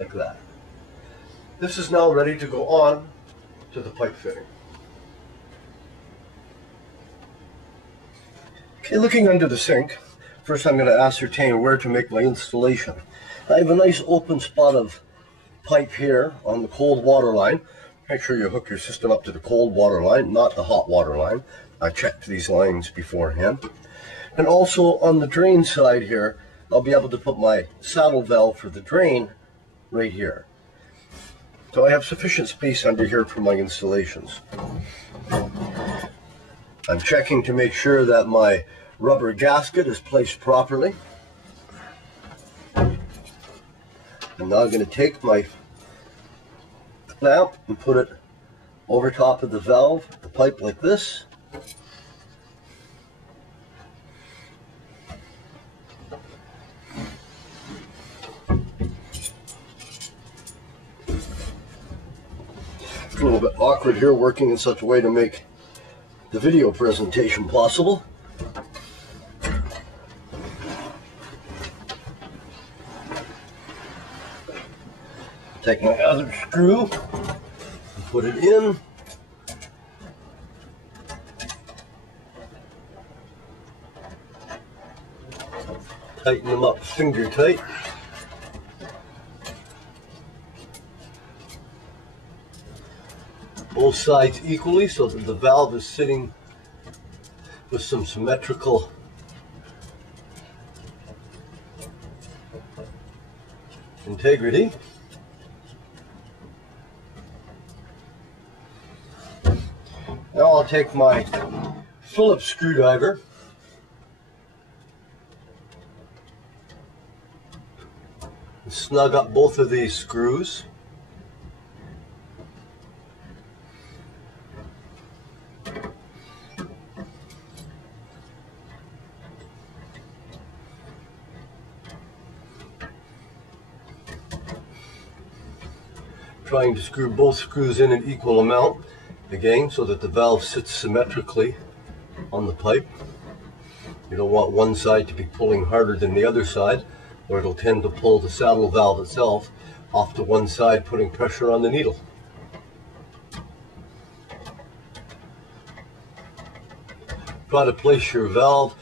like that. This is now ready to go on to the pipe fitting. Okay, looking under the sink, first I'm going to ascertain where to make my installation. I have a nice open spot of pipe here on the cold water line. Make sure you hook your system up to the cold water line, not the hot water line. I checked these lines beforehand. And also on the drain side here, I'll be able to put my saddle valve for the drain right here. So I have sufficient space under here for my installations. I'm checking to make sure that my rubber gasket is placed properly. I'm now going to take my clamp and put it over top of the valve, the pipe like this. It's a little bit awkward here working in such a way to make the video presentation possible. Take my other screw and put it in. Tighten them up finger tight. Both sides equally so that the valve is sitting with some symmetrical integrity. Now I'll take my Phillips screwdriver and snug up both of these screws. Trying to screw both screws in an equal amount, again, so that the valve sits symmetrically on the pipe. You don't want one side to be pulling harder than the other side, or it'll tend to pull the saddle valve itself off to one side, putting pressure on the needle. Try to place your valve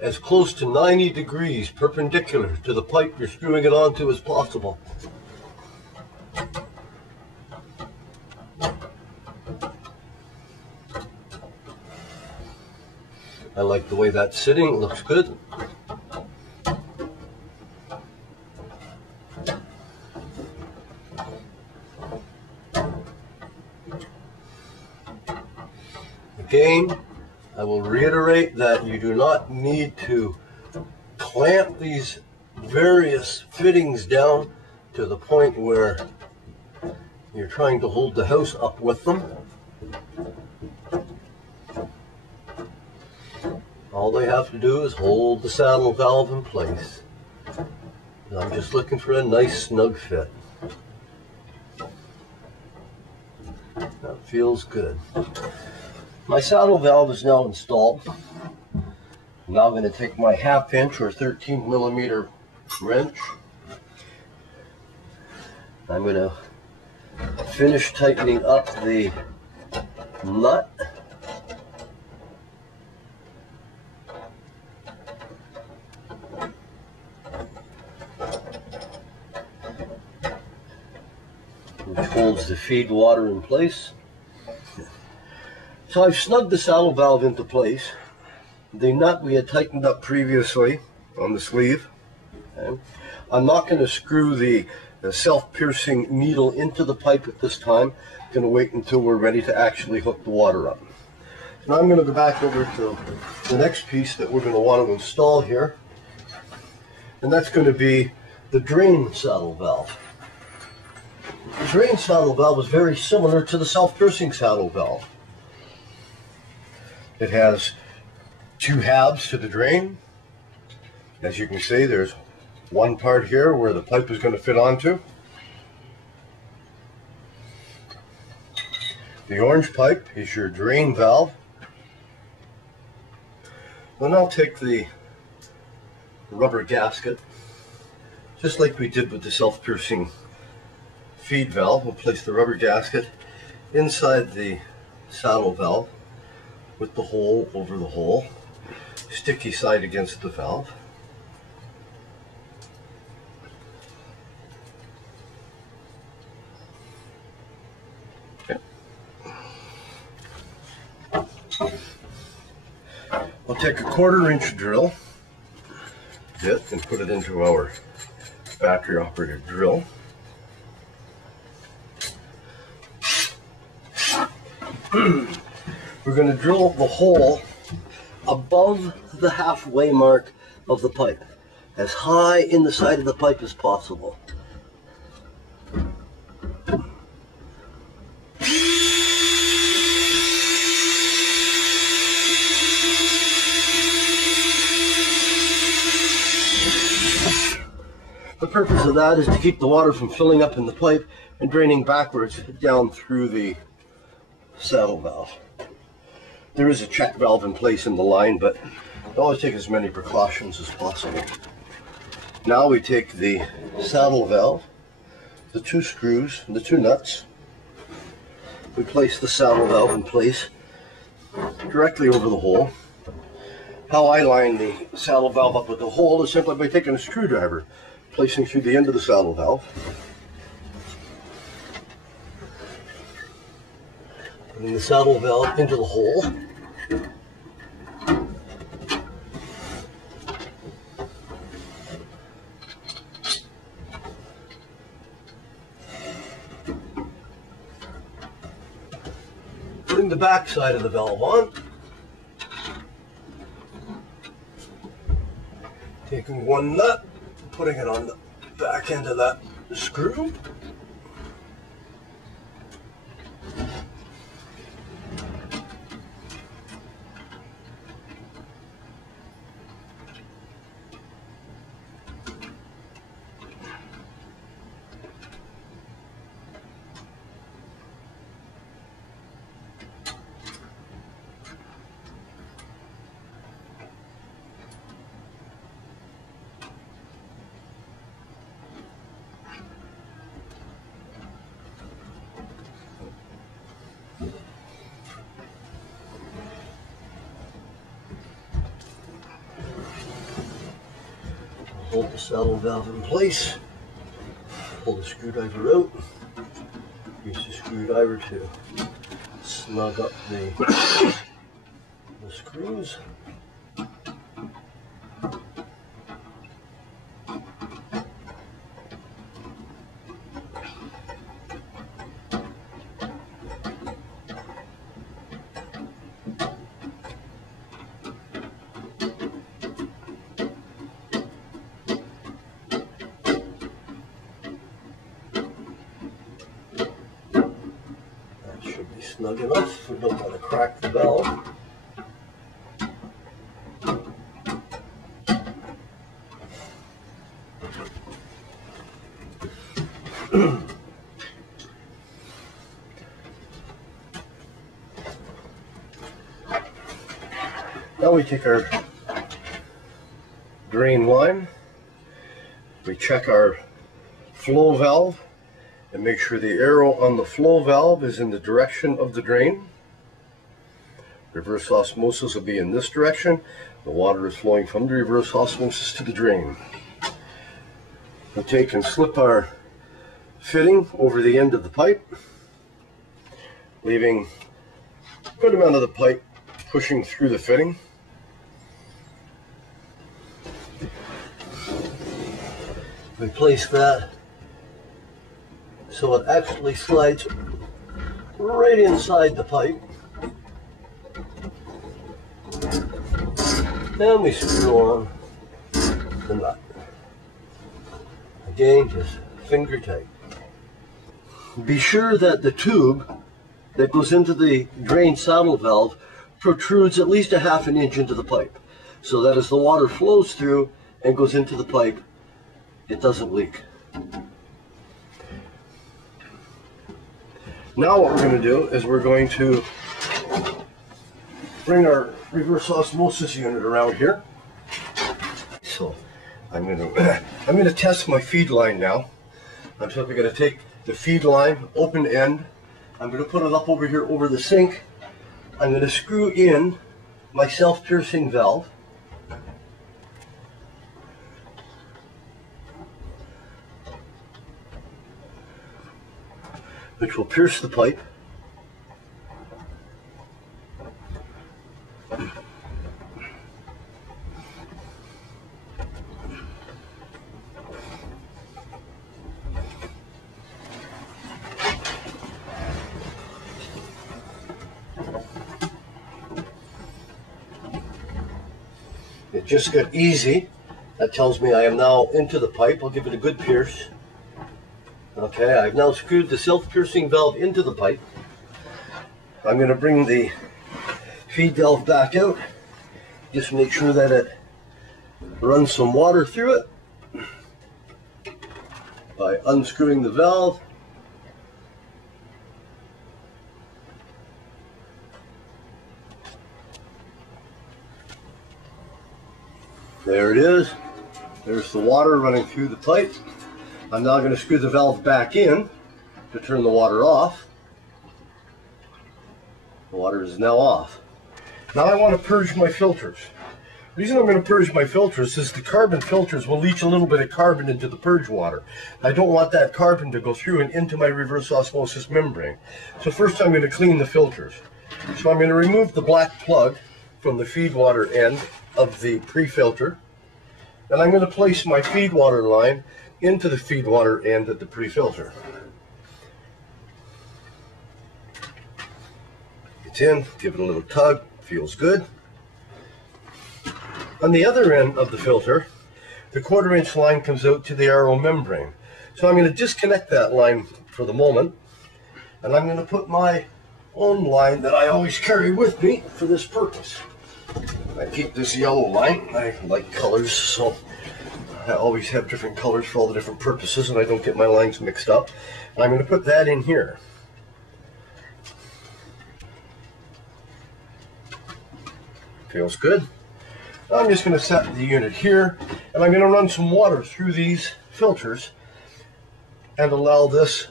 as close to 90 degrees perpendicular to the pipe you're screwing it onto as possible. I like the way that's sitting, it looks good. Again, I will reiterate that you do not need to clamp these various fittings down to the point where you're trying to hold the house up with them. All they have to do is hold the saddle valve in place. And I'm just looking for a nice snug fit. That feels good. My saddle valve is now installed. I'm now going to take my 1/2 inch or 13 millimeter wrench. I'm going to finish tightening up the nut. Which holds the feed water in place. So I've snugged the saddle valve into place. The nut we had tightened up previously on the sleeve. Okay. I'm not going to screw the self-piercing needle into the pipe at this time. I'm going to wait until we're ready to actually hook the water up. So now I'm going to go back over to the next piece that we're going to want to install here. And that's going to be the drain saddle valve. The drain saddle valve is very similar to the self-piercing saddle valve. It has 2 halves to the drain. As you can see, there's one part here where the pipe is going to fit onto. The orange pipe is your drain valve. Then I'll take the rubber gasket, just like we did with the self-piercing feed valve. We'll place the rubber gasket inside the saddle valve with the hole over the hole, sticky side against the valve. We'll take a 1/4-inch drill bit and put it into our battery operated drill. We're going to drill the hole above the halfway mark of the pipe, as high in the side of the pipe as possible. The purpose of that is to keep the water from filling up in the pipe and draining backwards down through the saddle valve. There is a check valve in place in the line, but always take as many precautions as possible. Now we take the saddle valve, the 2 screws, and the 2 nuts. We place the saddle valve in place directly over the hole. How I line the saddle valve up with the hole is simply by taking a screwdriver, placing through the end of the saddle valve, putting the saddle valve into the hole, putting the back side of the valve on, taking 1 nut, putting it on the back end of that screw. Hold the saddle valve in place, pull the screwdriver out, use the screwdriver to snug up the screws. Snug enough, we don't want to crack the valve. Now we take our drain line, we check our flow valve, and make sure the arrow on the flow valve is in the direction of the drain. Reverse osmosis will be in this direction. The water is flowing from the reverse osmosis to the drain. We'll take and slip our fitting over the end of the pipe, leaving a good amount of the pipe pushing through the fitting. We place that so it actually slides right inside the pipe. Then we screw on the nut. Again, just finger tight. Be sure that the tube that goes into the drain saddle valve protrudes at least a ½ inch into the pipe, so that as the water flows through and goes into the pipe, it doesn't leak. Now what we're going to do is we're going to bring our reverse osmosis unit around here. So I'm going to test my feed line now. I'm simply going to take the feed line, open end. I'm going to put it up over here over the sink. I'm going to screw in my self-piercing valve. Which will pierce the pipe. It just got easy. That tells me I am now into the pipe. I'll give it a good pierce. Okay, I've now screwed the self-piercing valve into the pipe. I'm going to bring the feed valve back out. Just make sure that it runs some water through it by unscrewing the valve. There it is. There's the water running through the pipe. I'm now going to screw the valve back in to turn the water off. The water is now off. Now I want to purge my filters. The reason I'm going to purge my filters is the carbon filters will leach a little bit of carbon into the purge water. I don't want that carbon to go through and into my reverse osmosis membrane. So first I'm going to clean the filters. So I'm going to remove the black plug from the feed water end of the pre-filter. And I'm going to place my feed water line into the feed water end of the pre-filter. It's in, give it a little tug, feels good. On the other end of the filter, the 1/4 inch line comes out to the RO membrane. So I'm going to disconnect that line for the moment, and I'm going to put my own line that I always carry with me for this purpose. I keep this yellow line. I like colors, so I always have different colors for all the different purposes, and I don't get my lines mixed up. And I'm going to put that in here. Feels good. Now I'm just going to set the unit here, and I'm going to run some water through these filters and allow this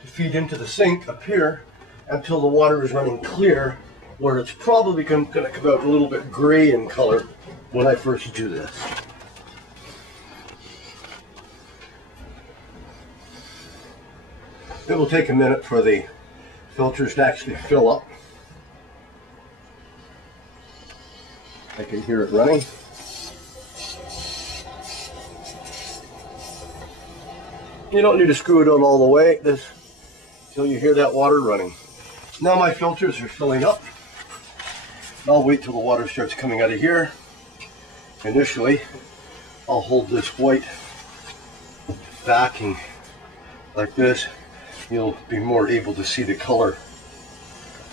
to feed into the sink up here until the water is running clear, where it's probably going to come out a little bit gray in color when I first do this. It will take a minute for the filters to actually fill up. I can hear it running. You don't need to screw it out all the way until you hear that water running. Now my filters are filling up. I'll wait till the water starts coming out of here. Initially, I'll hold this white backing like this. You'll be more able to see the color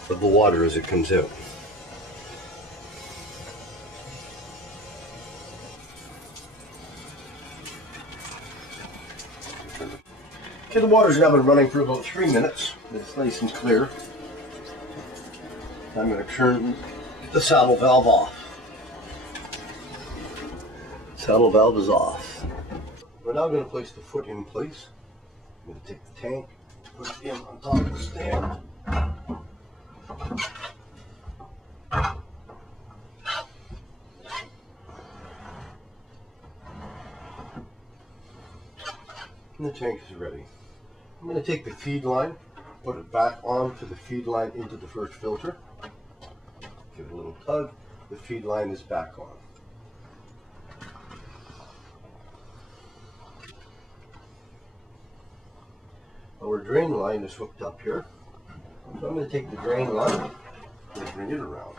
of the water as it comes out. Okay, the water's now been running for about 3 minutes. It's nice and clear. I'm going to turn the saddle valve off. Saddle valve is off. We're now going to place the foot in place. I'm going to take the tank, put it in on top of the stand. And the tank is ready. I'm going to take the feed line, put it back onto the feed line into the first filter. Give it a little tug. The feed line is back on. Our drain line is hooked up here. So I'm going to take the drain line and bring it around.